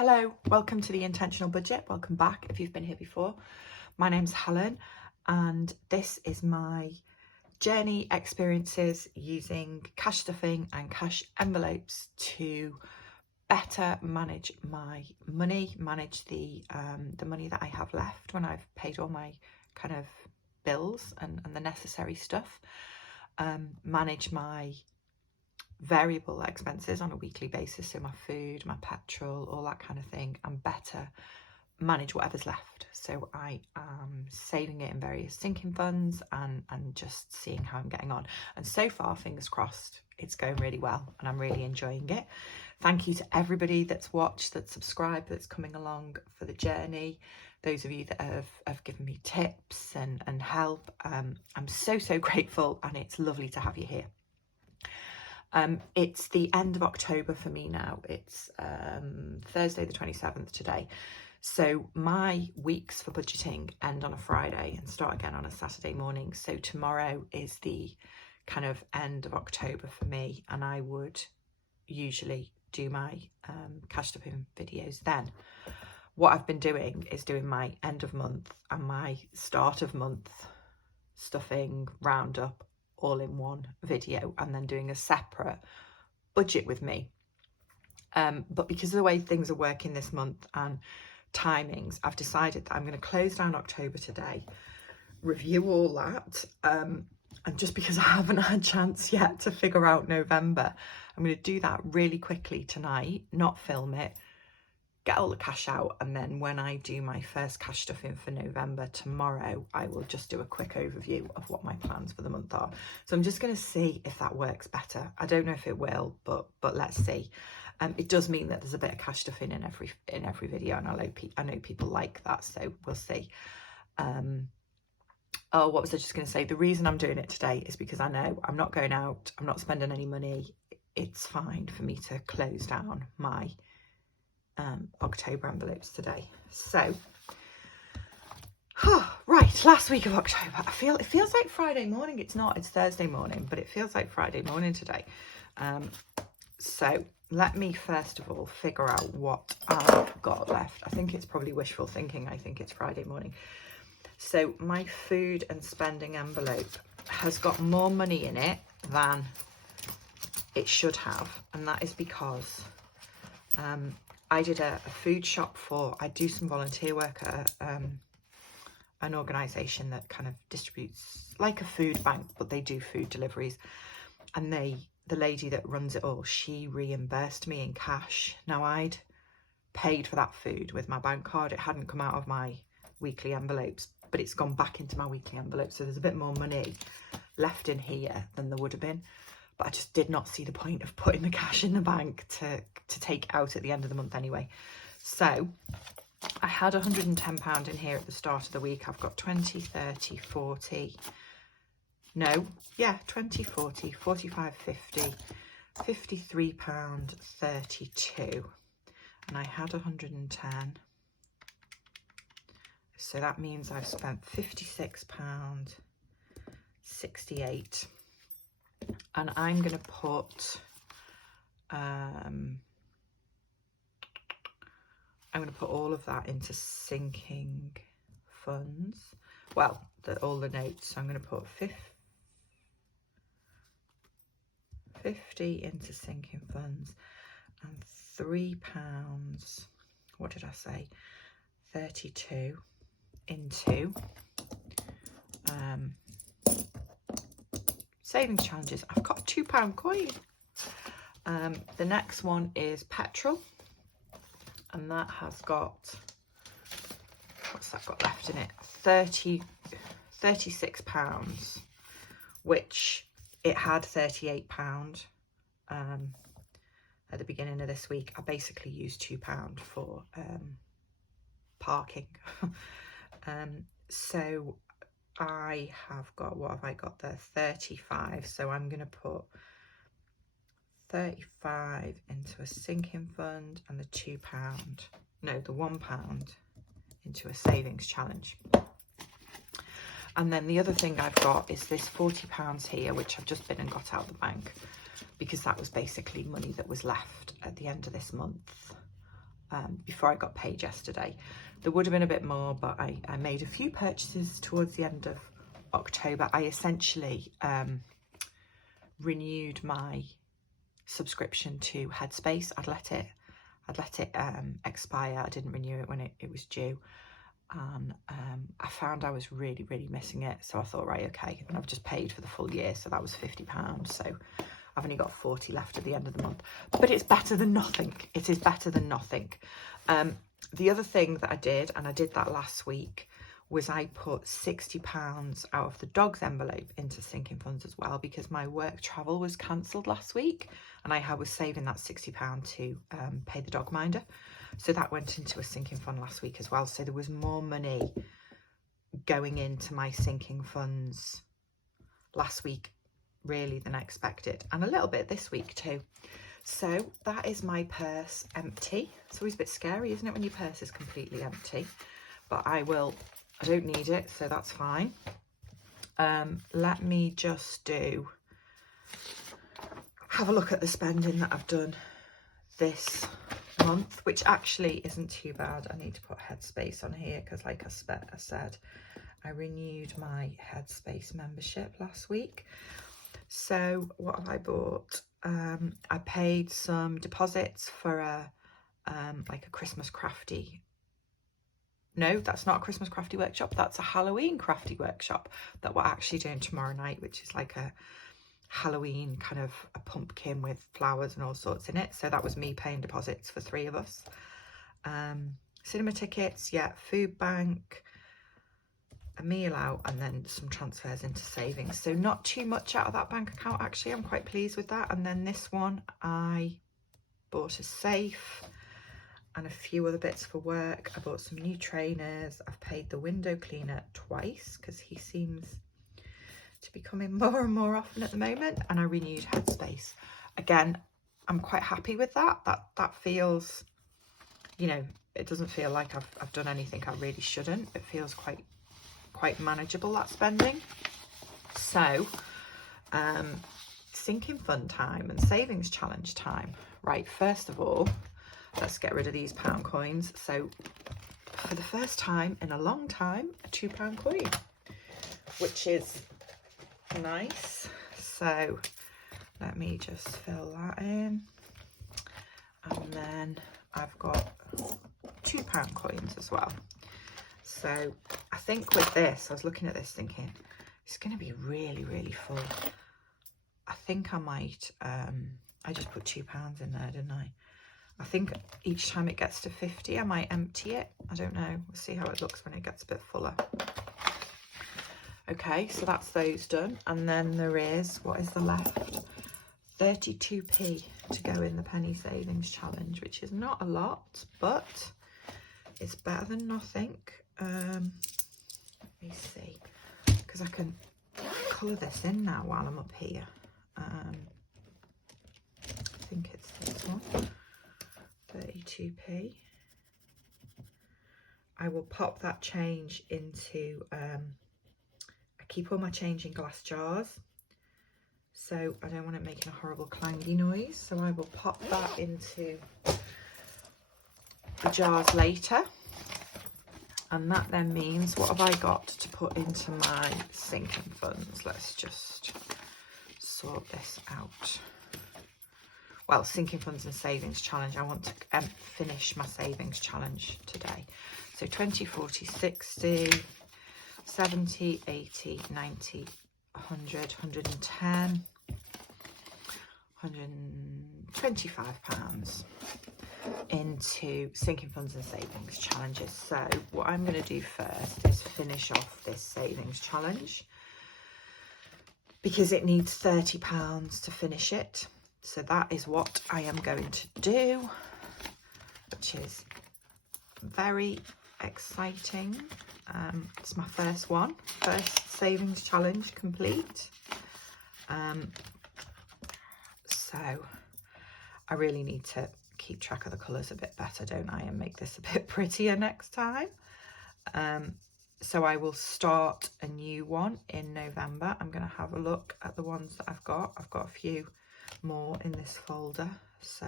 Hello, welcome to the Intentional Budget. Welcome back if you've been here before. My name's Helen and this is my journey experiences using cash stuffing and cash envelopes to better manage my money, manage the money that I have left when I've paid all my kind of bills and the necessary stuff, manage my variable expenses on a weekly basis, so my food, my petrol, all that kind of thing, and better manage whatever's left. So I am saving it in various sinking funds and just seeing how I'm getting on. And so far, fingers crossed, it's going really well and I'm really enjoying it. Thank you to everybody that's watched, that's subscribed, that's coming along for the journey. Those of you that have given me tips and help. I'm so grateful, and it's lovely to have you here. It's the end of October for me now. It's Thursday the 27th today. So my weeks for budgeting end on a Friday and start again on a Saturday morning. So tomorrow is the kind of end of October for me, and I would usually do my cash stuffing videos then. What I've been doing is doing my end of month and my start of month stuffing roundup all in one video, and then doing a separate budget with me. But because of the way things are working this month and timings, I've decided that I'm going to close down October today, review all that, and just because I haven't had a chance yet to figure out November, I'm going to do that really quickly tonight, not film it, get all the cash out, and then when I do my first cash stuffing for November tomorrow, I will just do a quick overview of what my plans for the month are. So I'm just going to see if that works better. I don't know if it will, but let's see. It does mean that there's a bit of cash stuffing in every video, and I know people like that, so we'll see. Oh, what was I just going to say? The reason I'm doing it today is because I know I'm not going out, I'm not spending any money. It's fine for me to close down my October envelopes today. So right, last week of October. It feels like Friday morning. It's not, it's Thursday morning, but it feels like Friday morning today. So let me first of all figure out what I've got left. I think it's probably wishful thinking. I think it's Friday morning. So my food and spending envelope has got more money in it than it should have, and that is because I did a food shop I do some volunteer work at an organisation that kind of distributes like a food bank, but they do food deliveries. And the lady that runs it all, she reimbursed me in cash. Now I'd paid for that food with my bank card. It hadn't come out of my weekly envelopes, but it's gone back into my weekly envelope. So there's a bit more money left in here than there would have been. But I just did not see the point of putting the cash in the bank to take out at the end of the month anyway. So I had £110 in here at the start of the week. I've got 20, 30, 40, no, yeah, 20, 40, 45, 50, £53, 32. And I had 110. So that means I've spent £56, 68. And I'm going to put, I'm going to put all of that into sinking funds. Well, all the notes. So I'm going to put 50 into sinking funds and £3, what did I say? 32 into savings challenges. I've got a £2 coin. The next one is petrol, and that has got, what's that got left in it? £36, which it had £38 at the beginning of this week. I basically used £2 for parking. So I have got, what have I got there? 35. So I'm going to put 35 into a sinking fund and the £1 into a savings challenge. And then the other thing I've got is this £40 here, which I've just been and got out of the bank, because that was basically money that was left at the end of this month before I got paid yesterday. There would have been a bit more, but I made a few purchases towards the end of October. I essentially renewed my subscription to Headspace. I'd let it expire. I didn't renew it when it was due, and I found I was really missing it, so I thought, right, okay, and I've just paid for the full year, so that was £50, so I've only got 40 left at the end of the month, but it's better than nothing. It is better than nothing. The other thing that I did, and I did that last week, was I put £60 out of the dog's envelope into sinking funds as well, because my work travel was cancelled last week and I was saving that £60 to pay the dog minder. So that went into a sinking fund last week as well. So there was more money going into my sinking funds last week really than I expected, and a little bit this week too. So that is my purse empty. It's always a bit scary, isn't it, when your purse is completely empty? But I don't need it, so that's fine. Let me just have a look at the spending that I've done this month, which actually isn't too bad. I need to put Headspace on here because, like I said, I renewed my Headspace membership last week. So what have I bought? I paid some deposits for like a Christmas crafty. No, that's not a Christmas crafty workshop. That's a Halloween crafty workshop that we're actually doing tomorrow night, which is like a Halloween kind of a pumpkin with flowers and all sorts in it. So that was me paying deposits for 3 of us. Cinema tickets, yeah, food bank, a meal out, and then some transfers into savings. So not too much out of that bank account, actually. I'm quite pleased with that. And then this one, I bought a safe and a few other bits for work. I bought some new trainers. I've paid the window cleaner twice because he seems to be coming more and more often at the moment. And I renewed Headspace. Again, I'm quite happy with that. That feels, you know, it doesn't feel like I've done anything I really shouldn't. It feels quite manageable, that spending. So sinking fund time and savings challenge time. Right, first of all, let's get rid of these pound coins. So for the first time in a long time, a £2 coin, which is nice. So let me just fill that in, and then I've got £2 coins as well. So I think with this, I was looking at this thinking, it's going to be really full. I think I might, I just put £2 in there, didn't I? I think each time it gets to 50, I might empty it. I don't know. We'll see how it looks when it gets a bit fuller. Okay, so that's those done. And then there is, what is the left? 32p to go in the penny savings challenge, which is not a lot, but it's better than nothing. Let me see, because I can colour this in now while I'm up here. I think it's this one, 32p. I will pop that change into, I keep all my change in glass jars, so I don't want it making a horrible clangy noise, so I will pop that into the jars later. And that then means, what have I got to put into my sinking funds? Let's just sort this out. Well, sinking funds and savings challenge. I want to finish my savings challenge today. So 20, 40, 60, 70, 80, 90, 100, 110, £125 into sinking funds and savings challenges. So what I'm going to do first is finish off this savings challenge because it needs £30 to finish it. So that is what I am going to do, which is very exciting. It's my first savings challenge complete. So I really need to keep track of the colours a bit better, don't I, and make this a bit prettier next time. So I will start a new one in November. I'm going to have a look at the ones that I've got. I've got a few more in this folder, so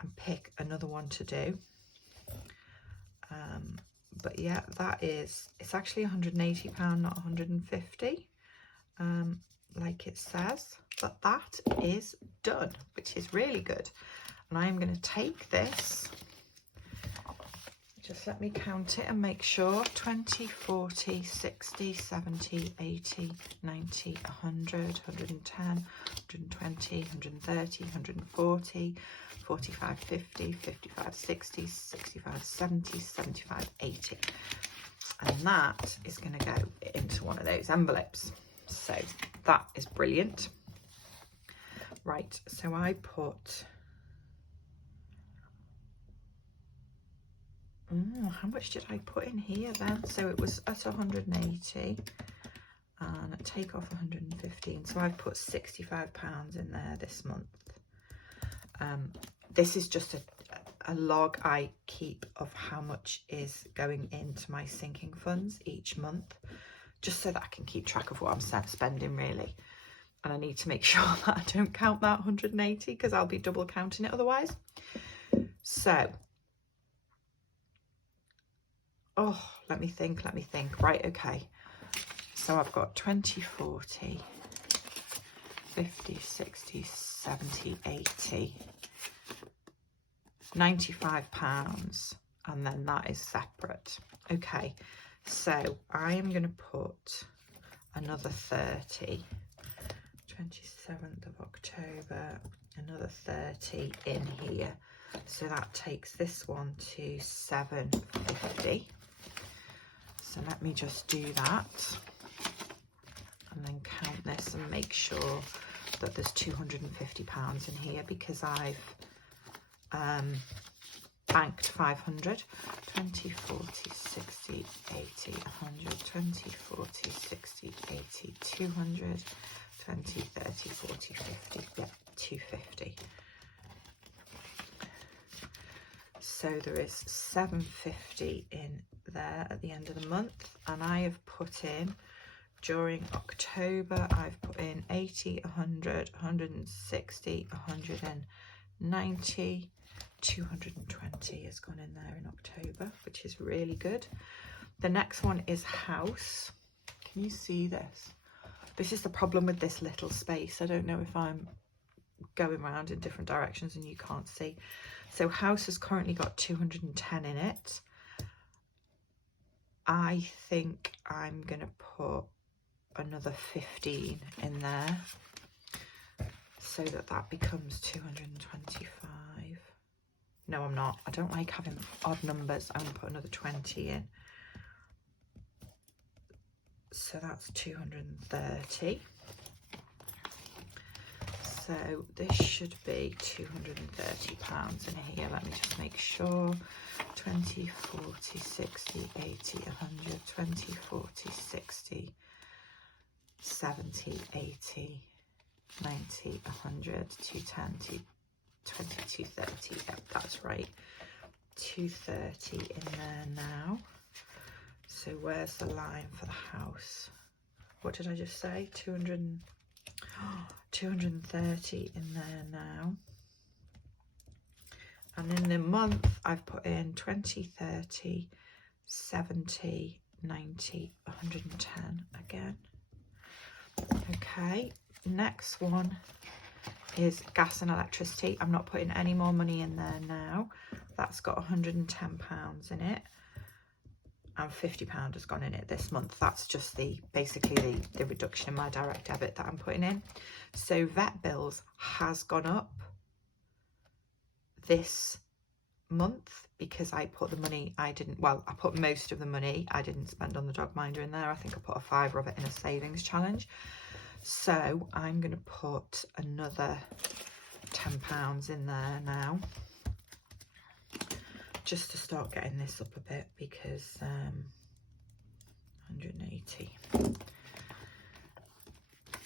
and pick another one to do. But yeah, it's actually £180, not 150, like it says, but that is done, which is really good. And I'm going to take this, just let me count it and make sure, 20, 40, 60, 70, 80, 90, 100, 110, 120, 130, 140, 45, 50, 55, 60, 65, 70, 75, 80. And that is going to go into one of those envelopes. So that is brilliant. Right, so I put... how much did I put in here then? So it was at 180 and take off 115. So I've put £65 in there this month. This is just a log I keep of how much is going into my sinking funds each month, just so that I can keep track of what I'm spending really. And I need to make sure that I don't count that 180 because I'll be double counting it otherwise. So, oh, let me think. Right, okay. So I've got 20, 40, 50, 60, 70, 80, £95, and then that is separate. Okay, so I am going to put another 30, 27th of October, another 30 in here. So that takes this one to 750. So let me just do that and then count this and make sure that there's £250 in here, because I've banked 500. 20, 40, 60, 80, 100, 20, 40, 60, 80, 200, 20, 30, 40, 50, yeah, 250. So there is 750 in there at the end of the month, and I have put in, during October, I've put in 80, 100, 160, 190, 220 has gone in there in October, which is really good. The next one is house. Can you see this? This is the problem with this little space. I don't know if I'm going around in different directions and you can't see. So house has currently got 210 in it. I think I'm going to put another 15 in there so that becomes 225. No, I'm not. I don't like having odd numbers. I'm going to put another 20 in. So that's 230. So this should be £230 in here. Let me just make sure. 20, 40, 60, 80, 100, 20, 40, 60, 70, 80, 90, 100, 210, 20, 230. Yep, that's right. 230 in there now. So where's the line for the house? What did I just say? 230 in there now. And in the month, I've put in 20, 30, 70, 90, 110 again. Okay, next one is gas and electricity. I'm not putting any more money in there now. That's got £110 in it. And £50 has gone in it this month. That's just basically the reduction in my direct debit that I'm putting in. So vet bills has gone up this month because I put the money I put most of the money I didn't spend on the dog minder in there. I think I put a £5 of it in a savings challenge. So I'm going to put another £10 in there now, just to start getting this up a bit, because 180.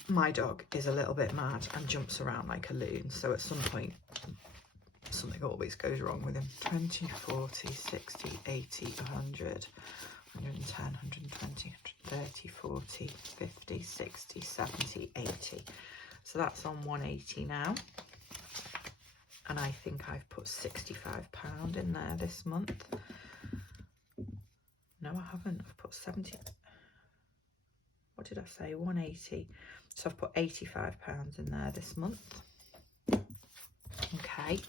My dog is a little bit mad and jumps around like a loon, so at some point something always goes wrong with him. 20, 40, 60, 80, 100, 110, 120, 130, 40, 50, 60, 70, 80. So that's on 180 now. And I think I've put £65 in there this month. No, I haven't. I've put 70. What did I say? 180. So I've put £85 in there this month. Okay.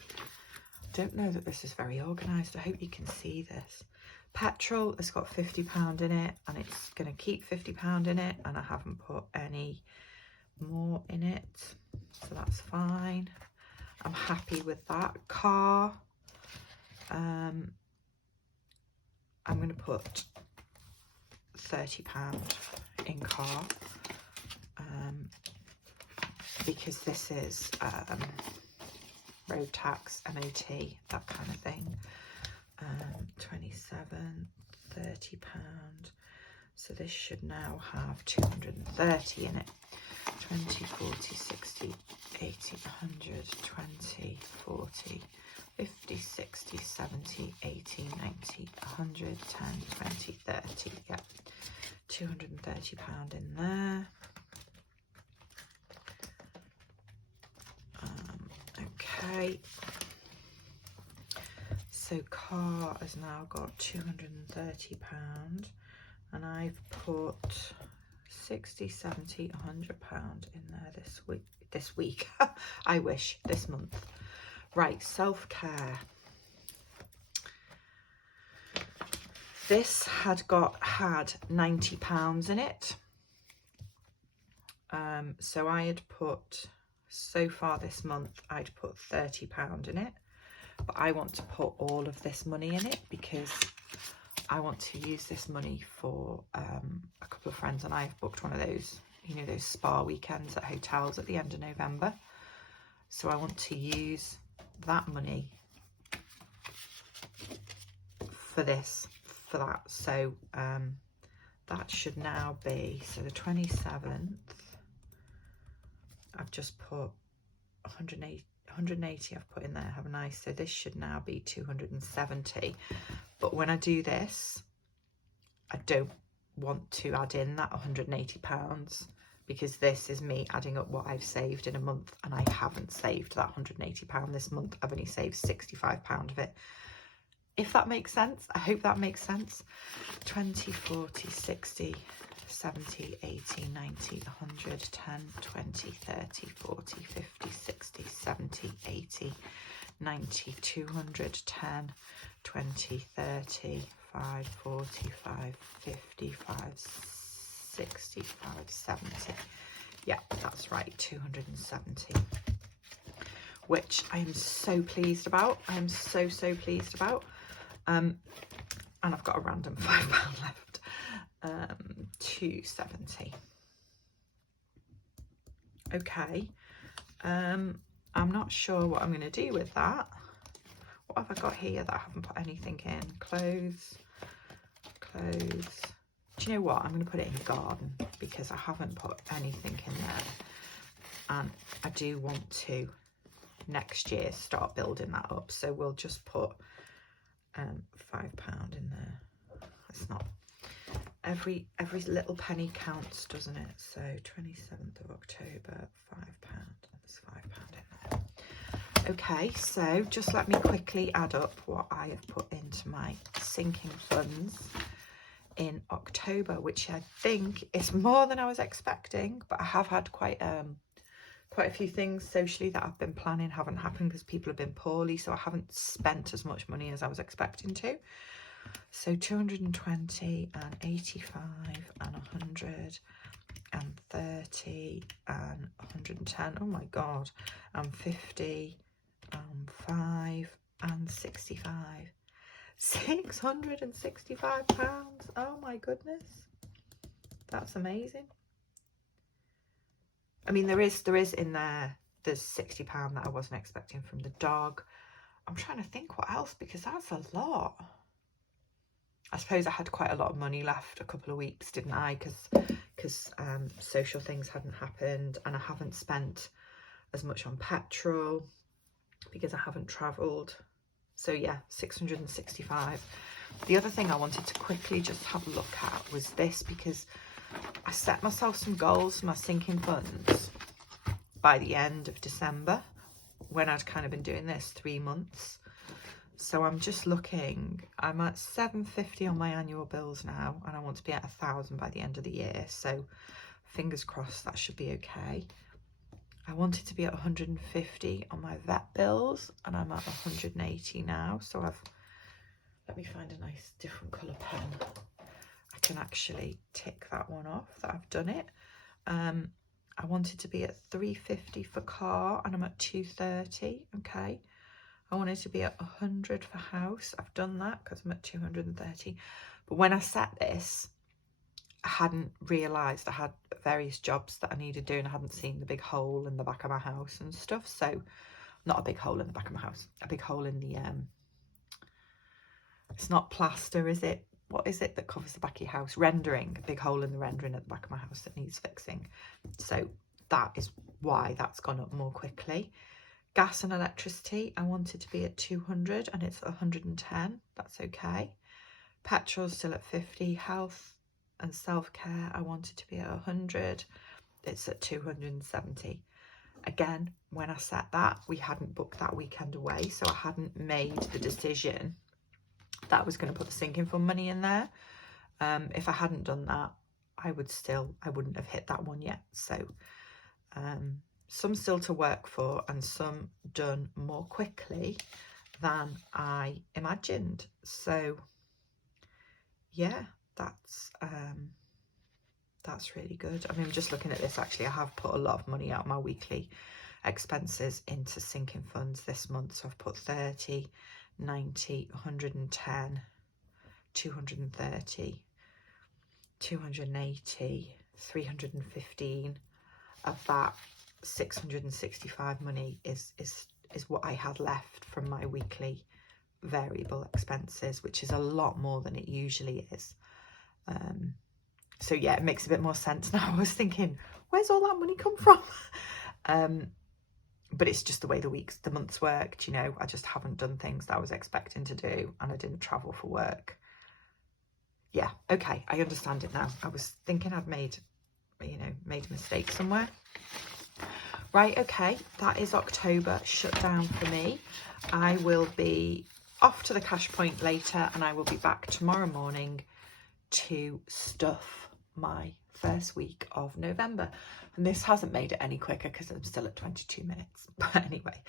Don't know that this is very organised. I hope you can see this. Petrol has got £50 in it, and it's going to keep £50 in it, and I haven't put any more in it, so that's fine. I'm happy with that. Car, I'm going to put £30 in car, because this is road tax, MOT, that kind of thing. 27, £30. So this should now have 230 in it. 20, 40, 60, 80, 100, 20, 40, 50, 60, 70, 80, 90, 100, 10, 20, 30. Yeah, £230 in there. Okay. So car has now got £230, and I've put 60, 70, £100 in there this week. I wish, this month. Right, self-care. This had £90 in it. So I had put, so far this month, I'd put £30 in it. But I want to put all of this money in it because I want to use this money for a couple of friends and I have booked one of those, you know, those spa weekends at hotels at the end of November. So I want to use that money for that. So that should now be, so the 27th, I've just put 180 I've put in there, haven't I? So this should now be 270. But when I do this, I don't want to add in that £180 because this is me adding up what I've saved in a month, and I haven't saved that £180 this month. I've only saved £65 of it. If that makes sense, I hope that makes sense. 20, 40, 60, 70, 80, 90, 100, 10, 20, 30, 40, 50, 60, 70, 80, 90, 200, 10, 20, 30, 5, 45, 55, 65, 70. Yeah, that's right, 270. Which I am so pleased about. I am so pleased about. And I've got a random £5 left. 270. Okay. I'm not sure what I'm going to do with that. What have I got here that I haven't put anything in? Clothes. Do you know what? I'm going to put it in garden because I haven't put anything in there. And I do want to next year start building that up. So we'll just put £5 in there. It's not, every little penny counts, doesn't it? So 27th of October, £5. There's £5 in there. Okay, so just let me quickly add up what I have put into my sinking funds in October, which I think is more than I was expecting, but I have had quite a few things socially that I've been planning haven't happened because people have been poorly, so I haven't spent as much money as I was expecting to. So 220 and 85 and 100 and 30 and 110, oh my god, and 50 and 5 and 65. £665. Oh my goodness, that's amazing. I mean, there is in there, there's £60 that I wasn't expecting from the dog. I'm trying to think what else, because that's a lot. I suppose I had quite a lot of money left a couple of weeks, didn't I? Because social things hadn't happened, and I haven't spent as much on petrol because I haven't travelled. So yeah, 665. The other thing I wanted to quickly just have a look at was this, because I set myself some goals for my sinking funds by the end of December. when I'd kind of been doing this 3 months. So I'm just looking, I'm at 750 on my annual bills now, and I want to be at 1,000 by the end of the year. So fingers crossed that should be okay. I wanted to be at 150 on my vet bills, and I'm at 180 now. So let me find a nice different colour pen. I can actually tick that one off that I've done it. I wanted to be at 350 for car, and I'm at 230. Okay. I wanted to be at 100 for house. I've done that because I'm at 230. But when I set this, I hadn't realised I had various jobs that I needed doing. I hadn't seen the big hole in the back of my house and stuff. So, not a big hole in the back of my house, a big hole in the, it's not plaster, is it? What is it that covers the back of your house? Rendering, a big hole in the rendering at the back of my house that needs fixing. So that is why that's gone up more quickly. Gas and electricity, I wanted to be at 200 and it's 110. That's okay. Petrol's still at 50. Health and self-care, I wanted to be at 100. It's at 270. Again, when I set that, we hadn't booked that weekend away, so I hadn't made the decision that I was going to put the sinking fund money in there. If I hadn't done that, I wouldn't have hit that one yet. So some still to work for, and some done more quickly than I imagined. So yeah, that's really good. I mean, just looking at this, actually, I have put a lot of money out of my weekly expenses into sinking funds this month. So I've put 30, 90, 110, 230, 280, 315. Of that, 665 money is what I had left from my weekly variable expenses, which is a lot more than it usually is. So yeah, it makes a bit more sense now. I was thinking, where's all that money come from? But it's just the way the months worked, you know. I just haven't done things that I was expecting to do, and I didn't travel for work. Yeah, okay, I understand it now. I was thinking I'd made a mistake somewhere. Right, okay, that is October shut down for me. I will be off to the cash point later, and I will be back tomorrow morning to stuff my first week of November. And this hasn't made it any quicker because I'm still at 22 minutes. But anyway,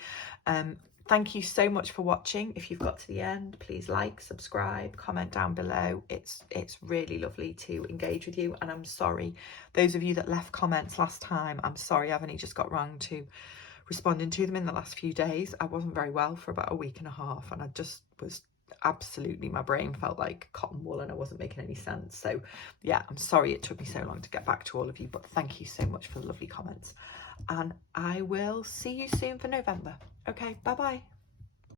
thank you so much for watching. If you've got to the end, please like, subscribe, comment down below. It's really lovely to engage with you. And I'm sorry, those of you that left comments last time, I'm sorry I've only just got round to responding to them in the last few days. I wasn't very well for about a week and a half, and I just was absolutely, my brain felt like cotton wool and I wasn't making any sense. So yeah, I'm sorry it took me so long to get back to all of you, but thank you so much for the lovely comments, and I will see you soon for November. Okay, bye bye.